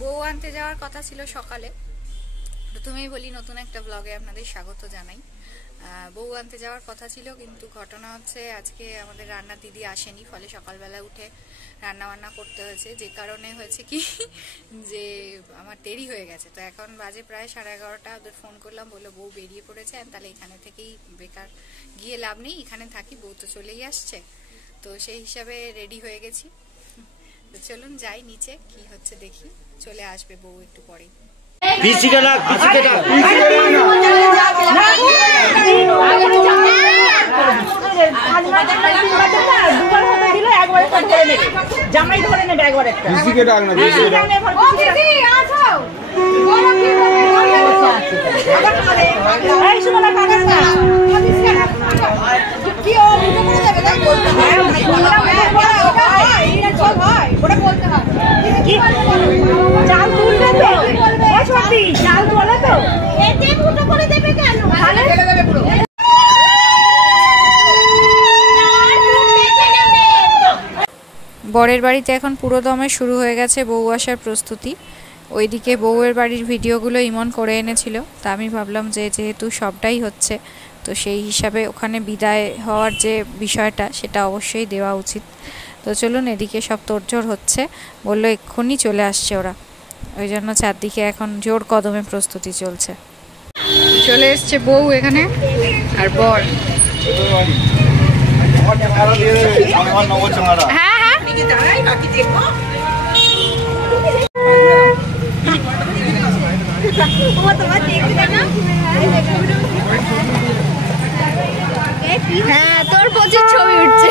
বউ আনতে যাওয়ার কথা ছিল সকালে। প্রথমেই বলি নতুন একটা ব্লগে আপনাদের স্বাগত জানাই। বউ আনতে যাওয়ার কথা ছিল, কিন্তু ঘটনা হচ্ছে আজকে আমাদের রান্না দিদি আসেনি, ফলে সকালবেলা উঠে রান্না বান্না করতে হয়েছে। যে কারণে হয়েছে কি যে আমার দেরি হয়ে গেছে। তো এখন বাজে প্রায় 11:30। ওদের ফোন করলাম, বললো বউ বেরিয়ে পড়েছে, তাহলে এখানে থেকেই বেকার গিয়ে লাভ নেই, এখানে থাকি, বউ তো চলেই আসছে। তো সেই হিসাবে রেডি হয়ে গেছি। তো চলুন যাই নিচে, কি হচ্ছে দেখি। চলে আসবে বউ একটু পরেই। জামাই ধরে নেবে একবার একটা চাল তুলবে তো, চাল তোলে তো, করে দেবে কেন? বরের বাড়িতে এখন পুরো দমে শুরু হয়ে গেছে বউ আসার প্রস্তুতি। ওইদিকে বউয়ের বাড়ির ভিডিওগুলো ইমন করে এনেছিল। তা আমি ভাবলাম যে যেহেতু সবটাই হচ্ছে, তো সেই হিসাবে ওখানে বিদায় হওয়ার যে বিষয়টা সেটা অবশ্যই দেওয়া উচিত। তো চলুন, এদিকে সব তোড়জোড় হচ্ছে, বললো এক্ষুনি চলে আসছে ওরা। ওই জন্য চারদিকে এখন জোর কদমে প্রস্তুতি চলছে। চলে এসছে বউ এখানে আর বর। হ্যাঁ হ্যাঁ হ্যাঁ, তোর প্রচুর ছবি উঠছে।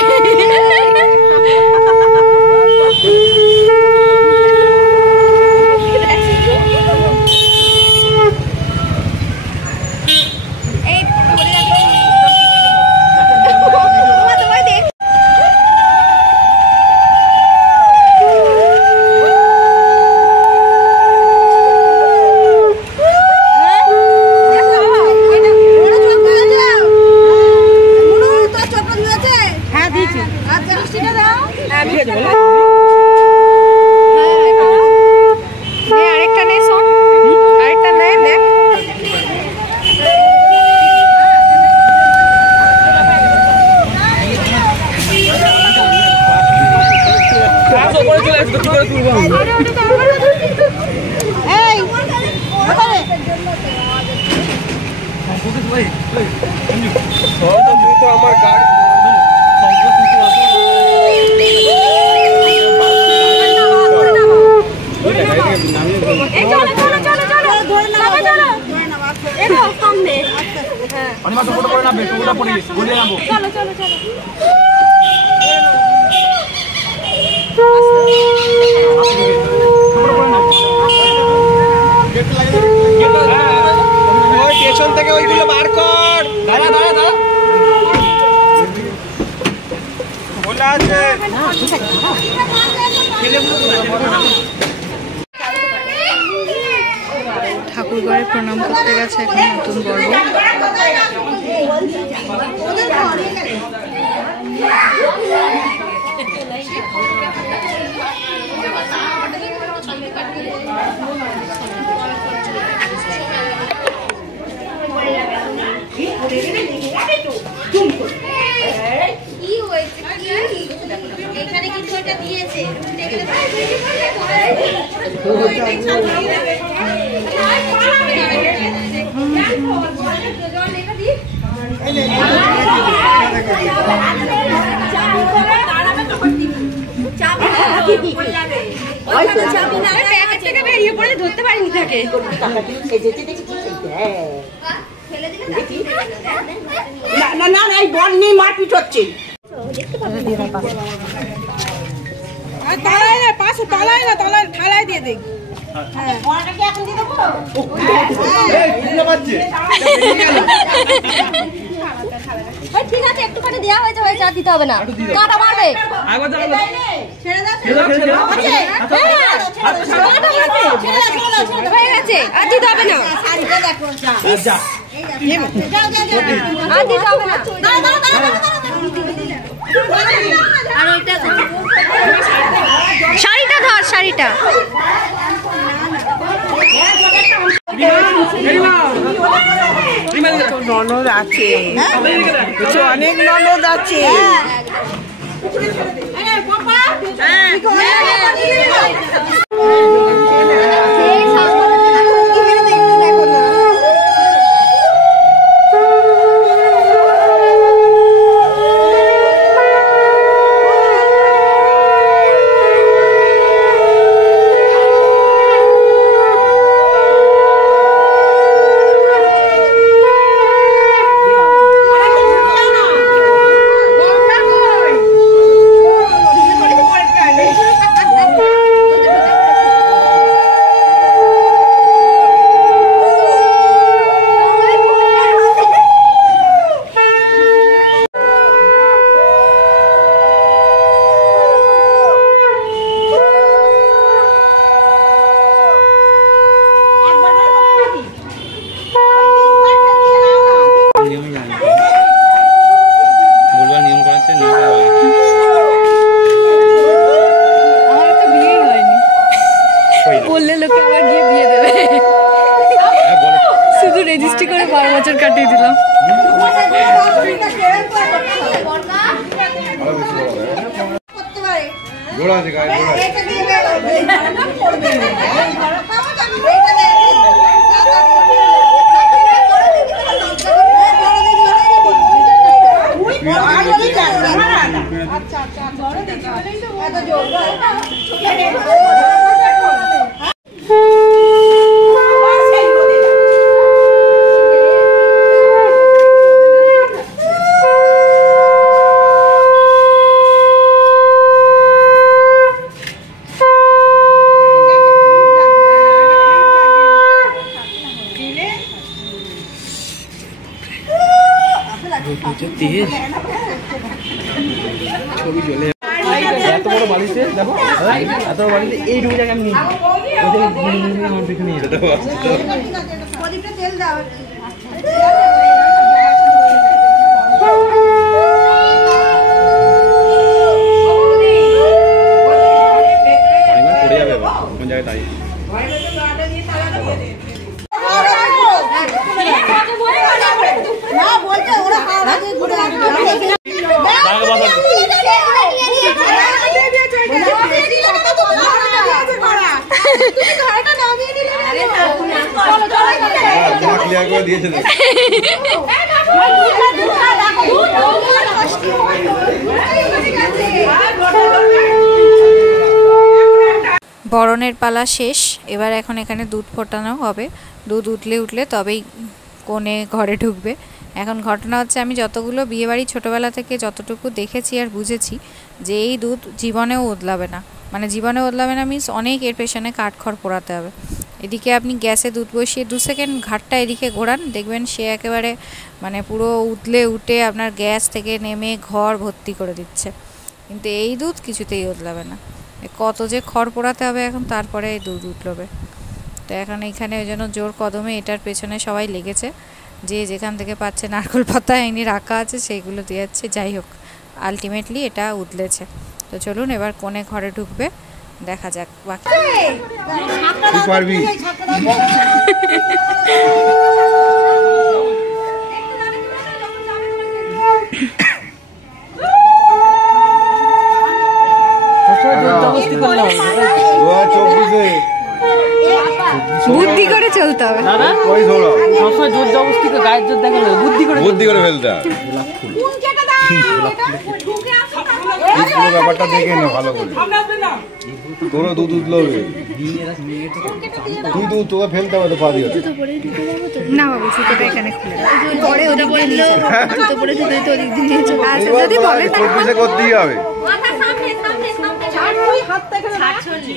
আরেকটা নেই, শোন আরেকটা নেই, দেখ। পেছন থেকে ওইগুলো বার কর। দাঁড়া দাঁড়া দাঁড়া, বলা আছে ঠাকুর ঘরে প্রণাম করতে গেছে এখন নতুন বর্গ। এখানে কিছু একটা দিয়েছে। ধরতে পারিনি তাকে। না না না, এই বল নিয়ে মারপিট হচ্ছে। পাশে তলায় না, তলায় ঠালায় দিয়ে দেখ। ঠিক আছে, একটুখানি দেওয়া হয়েছে, হয়েছে, আর দিতে হবে না, কাটা মারবে। হয়ে গেছে, আর দিতে হবে না, আর দিতে হবে না। শাড়িটা লাল শাড়িটা। ননদ আছে, অনেক ননদ আছে। বললে লোকে আবার গিয়ে বিয়ে দেবে, শুধু রেজিস্ট্রি করে 12 বছর কাটিয়ে দিলাম। ছবি চলে এত বড় বাড়িতে দেখো, এত বড় বাড়িতে এইটুকু জায়গা আমি পড়ে যাবে কোন জায়গায় তাই। বরণের পালা শেষ, এবার এখন এখানে দুধ ফোটানো হবে। দুধ উঠলে তবেই কোণে ঘরে ঢুকবে। এখন ঘটনা হচ্ছে, আমি যতগুলো বিয়েবাড়ি ছোটোবেলা থেকে যতটুকু দেখেছি আর বুঝেছি, যে এই দুধ জীবনেও উতলাবে না। মানে জীবনে বদলাবে না মিন্স অনেক এর পেছনে কাঠখড় পোড়াতে হবে। এদিকে আপনি গ্যাসে দুধ বসিয়ে 2 সেকেন্ড ঘাটটা এদিকে ঘোরান, দেখবেন সে একেবারে মানে পুরো উতলে উঠে আপনার গ্যাস থেকে নেমে ঘর ভর্তি করে দিচ্ছে। কিন্তু এই দুধ কিছুতেই বদলাবে না। কত যে খড় পোড়াতে হবে এখন, তারপরে এই দুধ উতলবে। তো এখন এইখানে ওই জন্য জোর কদমে এটার পেছনে সবাই লেগেছে, যে যেখান থেকে পাচ্ছে নারকেল পাতা এনে রাখা আছে সেইগুলো দিয়ে যাচ্ছে। যাই হোক, আলটিমেটলি এটা উতলেছে। তো চলুন এবার কোণে ঘরে ঢুকবে, দেখা যাক বাকি। পারবি বুদ্ধি করে চলতে হবে, বুদ্ধি করে ফেলতে হবে। ব্যাপারটা দেখে না ভালো করে, তোরও দুধ উঠলবে, তুই দুধ তোকে ফেলতে হবে তো পা দিয়ে না বাবু, জুতোটা এখানে খুলে পরে ওদিক দিয়ে নিয়ে জুতো পরে জুতোই তো ওদিক দিয়ে নিয়ে চলে আসে। যদি বলে চব্বিশে করতেই হবে।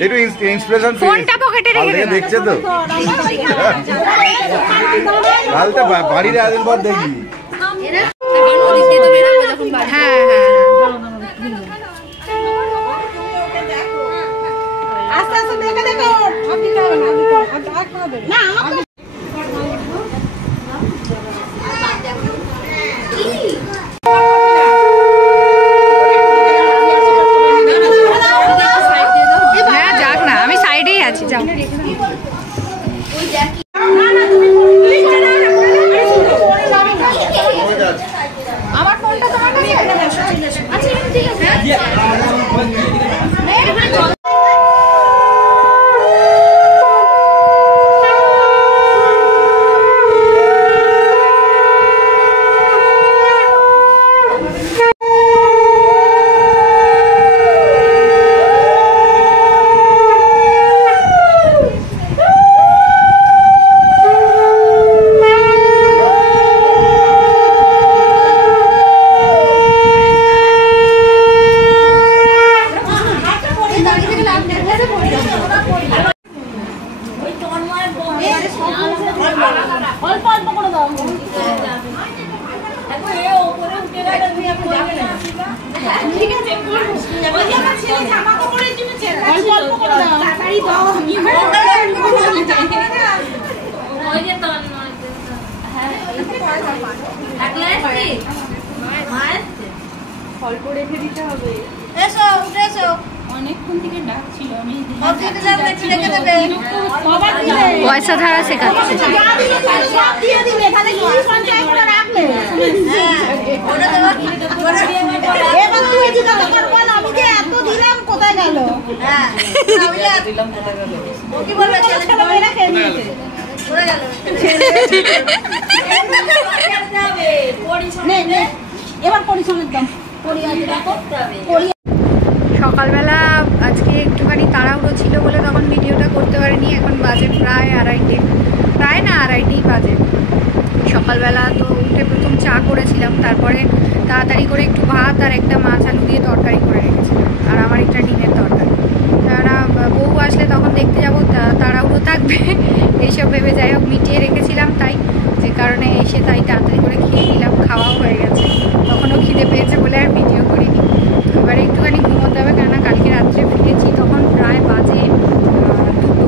একটু ইন্সপিরেশন, ফোনটা পকেটে রেখে দে, দেখছে তো কালটা বাড়ির আয়োজন পর দেখবি। হ্যাঁ আস্তে আস্তে দেখে দেখো না আমার ফোনটা তোমার কাছে আচ্ছা ঠিক আছে। অল্প অল্প করে দাও। ঠিক আছে জামা কাপড়ের জন্য অল্প অল্প করে দাও, তাড়াতাড়ি দাও। ওই যে তো অল্প রেখে দিতে হবে। এসো উঠে এসো, অনেকক্ষণ থেকে ডাকছিল আমি। পয়সা ধারা শেখাচ্ছে। কোথায় গেল? এবার পরিশ্রমের দাম সকালবেলা আজকে একটুখানি তাড়াহুড়ো ছিল বলে তখন ভিডিওটা করতে পারিনি। এখন বাজে প্রায় আড়াইটে, প্রায় না আড়াইটেই বাজে। সকালবেলা তো উঠে প্রথম চা করেছিলাম, তারপরে তাড়াতাড়ি করে একটু ভাত আর একটা মাছ আলু দিয়ে তরকারি করে রেখেছিলাম, আর আমার একটা ডিমের তরকারি। কেননা বউ আসলে তখন দেখতে যাবো, তাড়াহুড়ো থাকবে এইসব ভেবে যাই হোক মিটিয়ে রেখেছিলাম, তাই যে কারণে এসে তাই তাড়াতাড়ি করে খেয়ে নিলাম। খাওয়াও হয়ে গেছে, তখনও খিদে পেয়েছে বলে আর ভিডিও করিনি। এবারে একটুখানি ঘুমোতে হবে, কেননা কালকে রাত্রে ফিরেছি তখন প্রায় বাজে 2টো,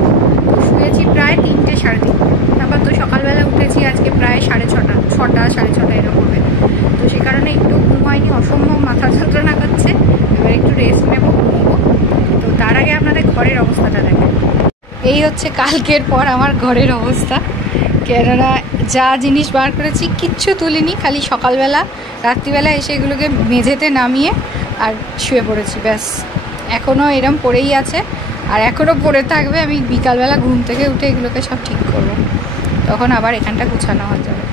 তো শুয়েছি প্রায় 3টে সাড়ে 3টে। তারপর তো সকালবেলা উঠেছি আজকে প্রায় 6:30, 6টা 6:30 এরকম হবে। তো সে কারণে একটু ঘুম হয়নি, অসম্ভব মাথা যন্ত্রণা করছে। এবার একটু রেস্ট নেবো, ঘুমবো। তো তার আগে আপনাদের ঘরের অবস্থাটা দেখেন। এই হচ্ছে কালকের পর আমার ঘরের অবস্থা। কেননা যা জিনিস বার করেছি কিচ্ছু তুলিনি, খালি সকালবেলা রাত্রিবেলা এসে এগুলোকে মেঝেতে নামিয়ে আর শুয়ে পড়েছি, ব্যাস। এখনও এরম পড়েই আছে আর এখনও পড়ে থাকবে। আমি বিকালবেলা ঘুম থেকে উঠে এগুলোকে সব ঠিক করব, তখন আবার এখানটা গুছানো হয়ে যাবে।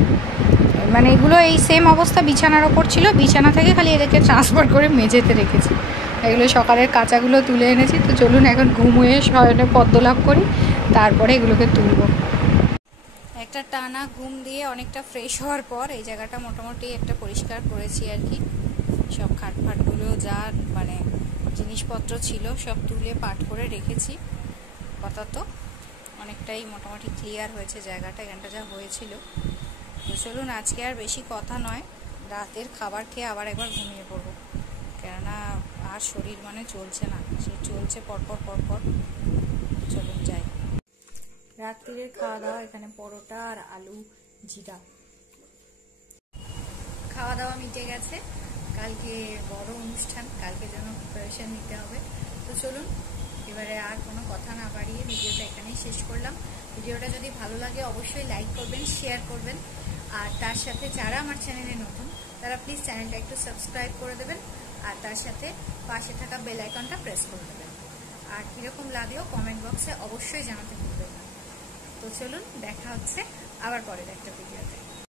মানে এগুলো এই সেম অবস্থা বিছানার ওপর ছিল, বিছানা থেকে খালি এদেরকে ট্রান্সফার করে মেঝেতে রেখেছি। এগুলো সকালের কাঁচাগুলো তুলে এনেছি। তো চলুন এখন ঘুমোয়ে শয়নে পদ্মলাভ করি, তারপরে এগুলোকে তুলব। একটা টানা ঘুম দিয়ে অনেকটা ফ্রেশ হওয়ার পর এই জায়গাটা মোটামুটি একটা পরিষ্কার করেছি আর কি। সব খাটফাটগুলো যা মানে জিনিসপত্র ছিল সব তুলে পাট করে রেখেছি। আপাতত অনেকটাই মোটামুটি ক্লিয়ার হয়েছে জায়গাটা, এখানটা যা হয়েছিল। তো চলুন আজকে আর বেশি কথা নয়, রাতের খাবার খেয়ে আবার একবার ঘুমিয়ে পড়বো, কেননা আর শরীর মানে চলছে না, সে চলছে পরপর পরপর। চলুন যাই। রাত্রিরের খাওয়া দাওয়া এখানে পরোটা আর আলু জিরা। খাওয়া দাওয়া মিটে গেছে, কালকে বড় অনুষ্ঠান, কালকে জন্য প্রিপারেশন নিতে হবে। তো চলুন এবারে আর কোনো কথা না বাড়িয়ে ভিডিওটা এখানেই শেষ করলাম। ভিডিওটা যদি ভালো লাগে অবশ্যই লাইক করবেন, শেয়ার করবেন, আর তার সাথে যারা আমার চ্যানেলে নতুন তারা প্লিজ চ্যানেলটা একটু সাবস্ক্রাইব করে দেবেন, আর তার সাথে পাশে থাকা বেল আইকনটা প্রেস করে দেবেন। আর কীরকম লাগলো কমেন্ট বক্সে অবশ্যই জানাতে ভুলবেন না। তো চলুন দেখা হচ্ছে আবার পরের একটা ভিডিওতে।